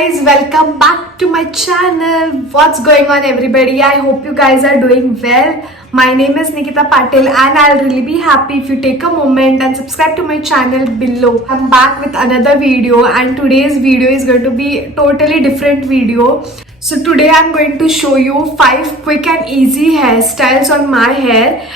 guys, welcome back to my channel. What's going on everybody? I hope you guys are doing well. My name is Nikita Patil and I'll really be happy if you take a moment and subscribe to my channel below. I'm back with another video and today's video is going to be a totally different video. So today I'm going to show you 5 quick and easy hairstyles on my hair.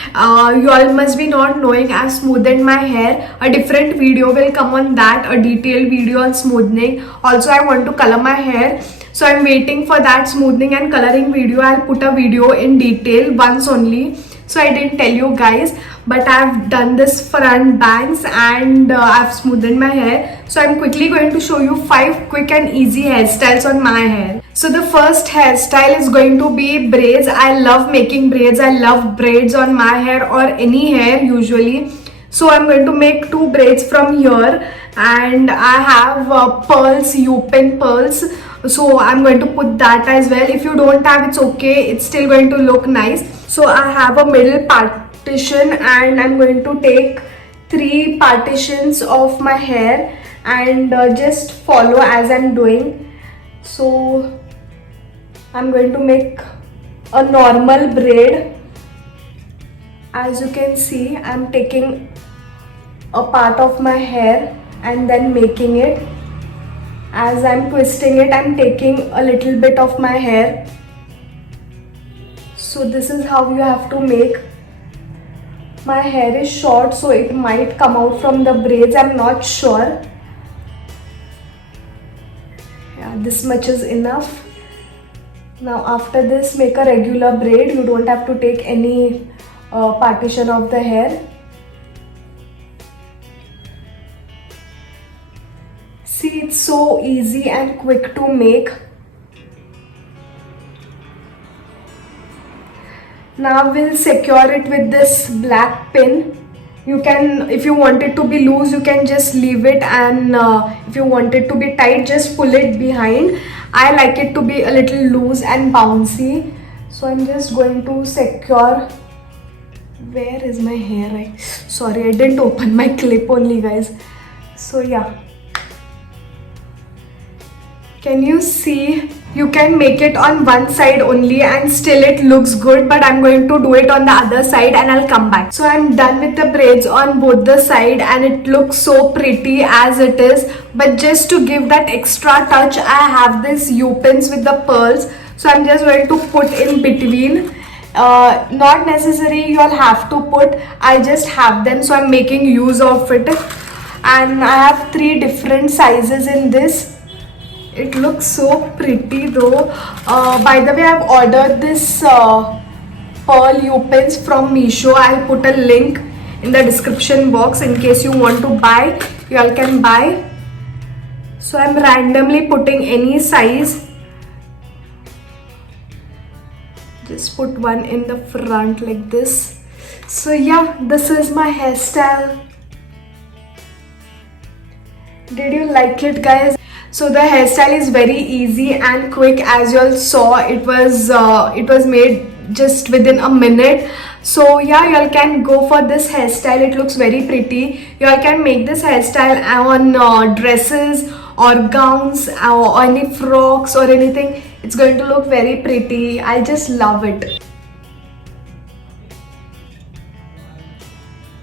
You all must be not knowing I've smoothed my hair. A different video will come on that, a detailed video on smoothing. Also I want to color my hair. So I'm waiting for that smoothing and coloring video. I'll put a video in detail once only. So I didn't tell you guys, but I've done this front bangs and I've smoothed my hair. So I'm quickly going to show you 5 quick and easy hairstyles on my hair. So the first hairstyle is going to be braids. I love making braids. I love braids on my hair or any hair usually. So I'm going to make 2 braids from here and I have pearls, U-pin pearls. So I'm going to put that as well. If you don't have, it's okay. It's still going to look nice. So I have a middle partition and I'm going to take 3 partitions of my hair and just follow as I'm doing. So I'm going to make a normal braid. As you can see, I'm taking a part of my hair and then making it. As I'm twisting it, I'm taking a little bit of my hair. So this is how you have to make. My hair is short, so it might come out from the braids, I'm not sure. Yeah, this much is enough. Now after this, make a regular braid. You don't have to take any partition of the hair. See, it's so easy and quick to make. Now we'll secure it with this black pin. You can, if you want it to be loose, you can just leave it, and if you want it to be tight, just pull it behind. I like it to be a little loose and bouncy. So I'm just going to secure. Where is my hair? Sorry, I didn't open my clip only, guys. So yeah. Can you see? You can make it on one side only and still it looks good, but I'm going to do it on the other side and I'll come back. So I'm done with the braids on both the side and it looks so pretty as it is. But just to give that extra touch, I have this U-pins with the pearls. So I'm just going to put in between. Not necessary you all have to put, I just have them, so I'm making use of it. And I have 3 different sizes in this. It looks so pretty though. By the way, I've ordered this pearl U-pins from Meesho. I'll put a link in the description box in case you want to buy. You all can buy. So I'm randomly putting any size. Just put one in the front like this. So yeah, this is my hairstyle. Did you like it, guys? So the hairstyle is very easy and quick. As you all saw, it was made just within a minute. So yeah, you all can go for this hairstyle. It looks very pretty. You all can make this hairstyle on dresses or gowns or any frocks or anything. It's going to look very pretty. I just love it.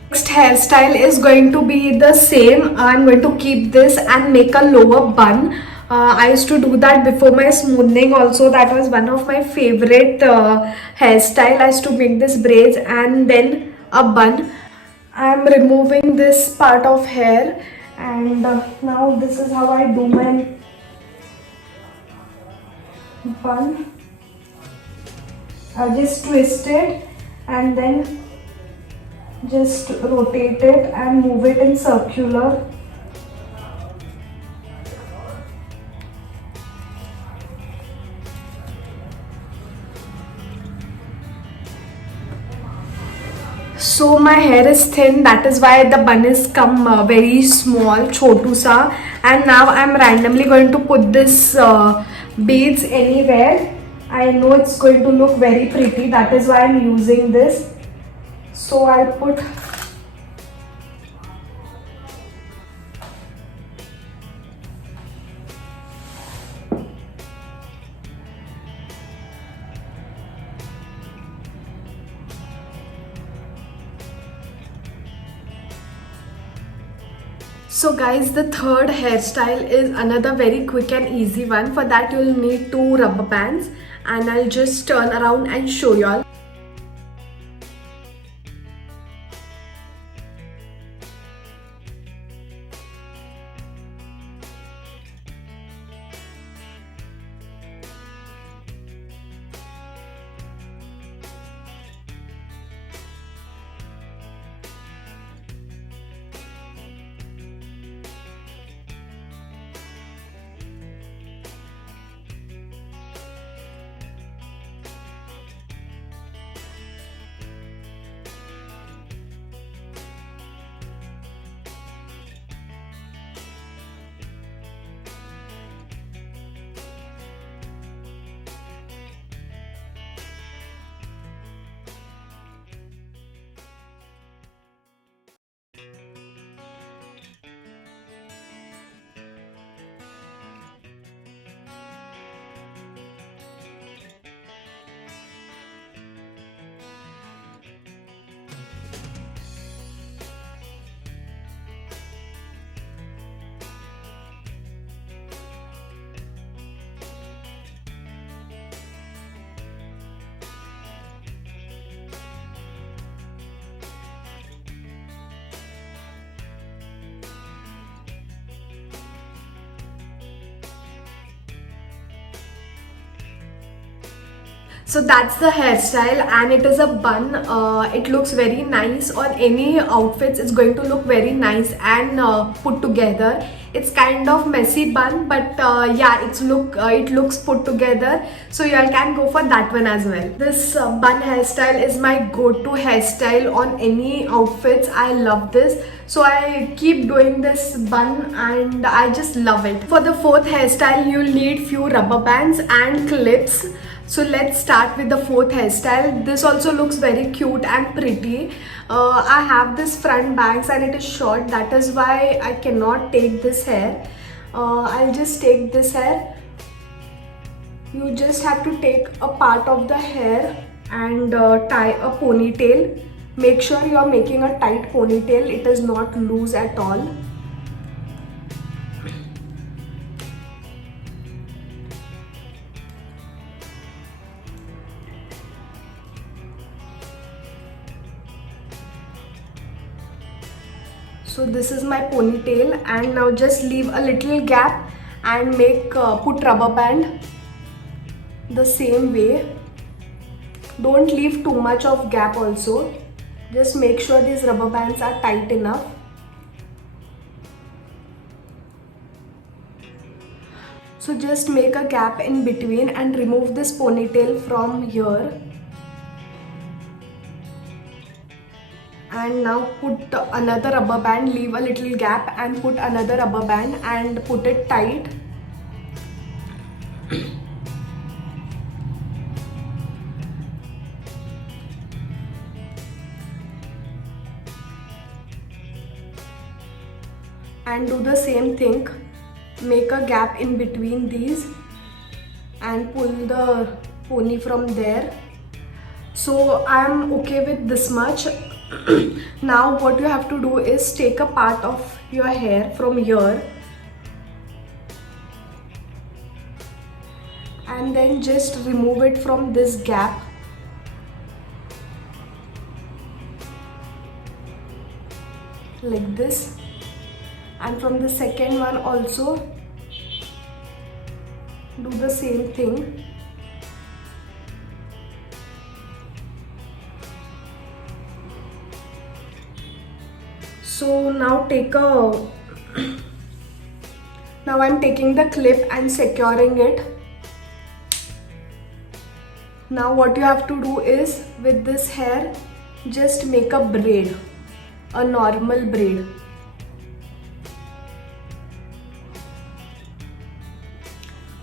Next hairstyle is going to be the same. I'm going to keep this and make a lower bun. I used to do that before my smoothing also. That was one of my favorite hairstyle. I used to make this braids and then a bun. I'm removing this part of hair and now this is how I do my bun. I just twist it and then just rotate it and move it in circular. So my hair is thin, that is why the bun is come very small, chotu sa. And now I'm randomly going to put this beads anywhere. I know it's going to look very pretty, that is why I'm using this. So I'll put So guys, the third hairstyle is another very quick and easy one. For that you'll need two rubber bands, and I'll just turn around and show y'all. So that's the hairstyle, and it is a bun. It looks very nice on any outfits. It's going to look very nice and put together. It's kind of messy bun, but yeah, it looks put together. So y'all can go for that one as well. This bun hairstyle is my go-to hairstyle on any outfits. I love this. So I keep doing this bun and I just love it. For the fourth hairstyle, you'll need few rubber bands and clips. So let's start with the fourth hairstyle. This also looks very cute and pretty. I have this front bangs and it is short. That is why I cannot take this hair. I'll just take this hair. You just have to take a part of the hair and tie a ponytail. Make sure you are making a tight ponytail. It is not loose at all. So this is my ponytail, and now just leave a little gap and put rubber band the same way. Don't leave too much of gap also. Just make sure these rubber bands are tight enough. So just make a gap in between and remove this ponytail from here. And now put another rubber band, leave a little gap and put another rubber band and put it tight. And do the same thing. Make a gap in between these and pull the pony from there. So I'm okay with this much. Now what you have to do is take a part of your hair from here and then just remove it from this gap. Like this. And from the second one also do the same thing. So now now I'm taking the clip and securing it. Now what you have to do is with this hair just make a braid, a normal braid.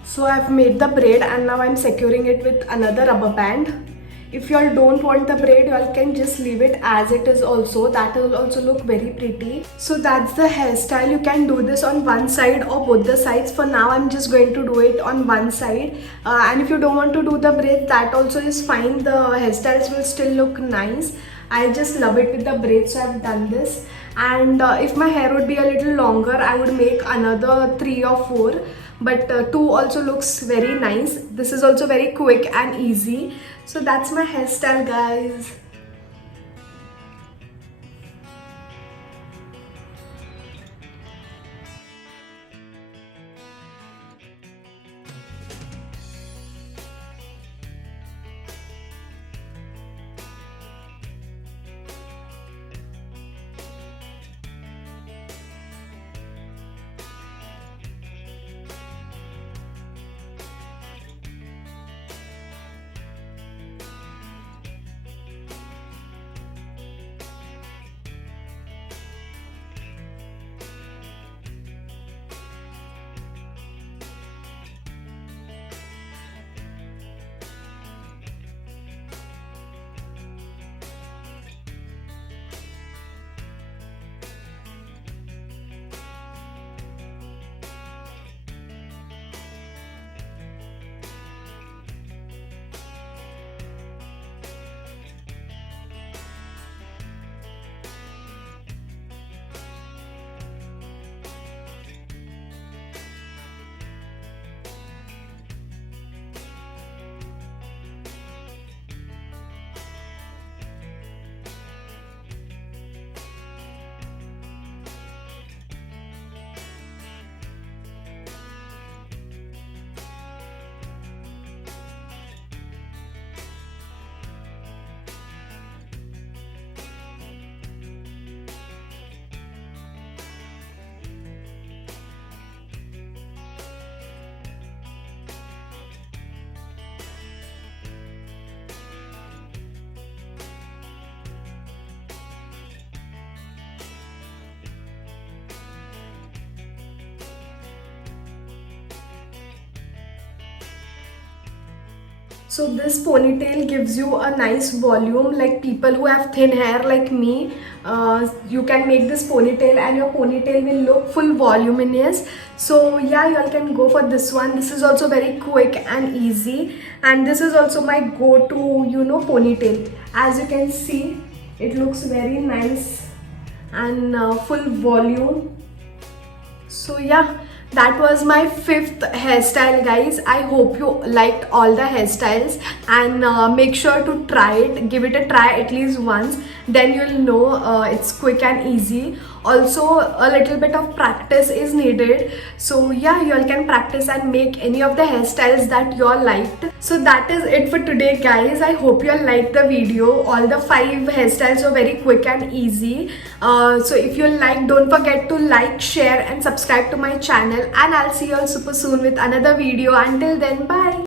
So I've made the braid and now I'm securing it with another rubber band. If you all don't want the braid, you all can just leave it as it is also. That will also look very pretty. So that's the hairstyle. You can do this on one side or both the sides. For now, I'm just going to do it on one side. And if you don't want to do the braid, that also is fine. The hairstyles will still look nice. I just love it with the braids, so I've done this. And if my hair would be a little longer, I would make another 3 or 4, but 2 also looks very nice. This is also very quick and easy. So that's my hairstyle, guys. So this ponytail gives you a nice volume. Like people who have thin hair like me, you can make this ponytail and your ponytail will look full voluminous. So yeah, you all can go for this one. This is also very quick and easy, and this is also my go-to, ponytail. As you can see, it looks very nice and full volume. So yeah, that was my 5th hairstyle, guys. I hope you liked all the hairstyles, and make sure to try it. Give it a try at least once, then you'll know it's quick and easy. Also, a little bit of practice is needed. So yeah, you all can practice and make any of the hairstyles that you all liked. So that is it for today, guys. I hope you all liked the video. All the 5 hairstyles are very quick and easy. So if you like, don't forget to like, share and subscribe to my channel, and I'll see you all super soon with another video. Until then, bye.